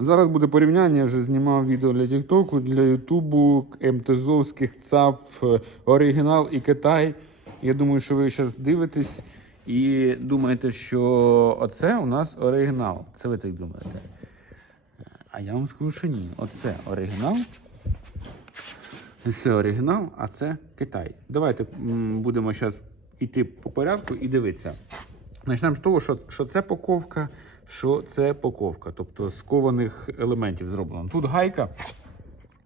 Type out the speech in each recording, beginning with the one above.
Зараз буде порівняння. Я вже знімав відео для Тіктоку, для Ютубу, МТЗовських ЦАП, е, оригінал і Китай. Я думаю, що ви зараз дивитесь і думаєте, що оце у нас оригінал. Це ви так думаєте. А я вам скажу, що ні. Оце оригінал. Це оригінал, а це Китай. Давайте будемо зараз йти по порядку і дивитися. Почнемо з того, що, що це паковка, що це паковка. Тобто з кованих елементів зроблено. Тут гайка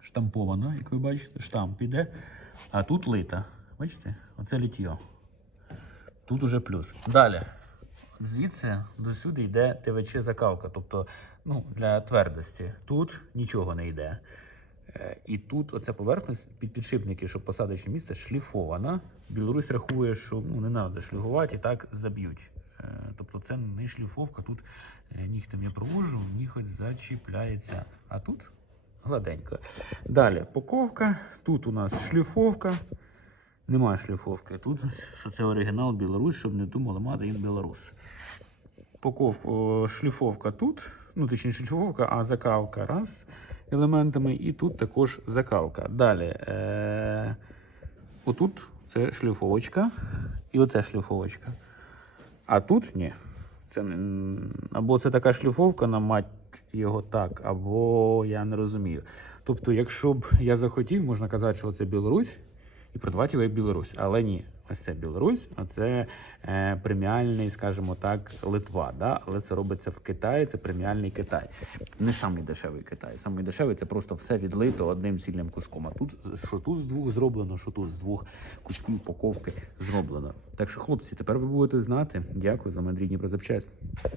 штампована, як ви бачите, штамп іде, а тут лита. Бачите? Оце літьо. Тут уже плюс. Далі. Звідси до сюди йде ТВЧ закалка, тобто ну, для твердості. Тут нічого не йде. Е, І тут оця поверхність під підшипники, щоб посадочне місце, шліфована. Білорусь рахує, що ну, не треба шліфувати і так заб'ють. Тобто це не шліфовка, тут е, нігтем я провожу, ніготь зачіпляється. А тут гладенько. Далі паковка, тут у нас шліфовка. Немає шліфовки. Тут що це оригінал Білорусь, щоб не думали, мада in Білорус. Поков, о, шліфовка тут, ну точніше шліфовка, а закалка раз елементами, і тут також закалка. Далі. Е- отут це шліфовочка, і оце шліфовочка. А тут ні. Це не- або це така шліфовка на мать його так, або я не розумію. Тобто, якщо б я захотів, можна казати, що це Білорусь і продавати його як Білорусь. Але ні, ось це Білорусь, а це е, преміальний, скажімо так, Литва. Да? Але це робиться в Китаї, це преміальний Китай. Не самий дешевий Китай. Самий дешевий це просто все відлито одним цільним куском. А тут що тут з двох зроблено, що тут з двох кусків упаковки зроблено. Так що, хлопці, тепер ви будете знати. Дякую за мандрівні про запчасть.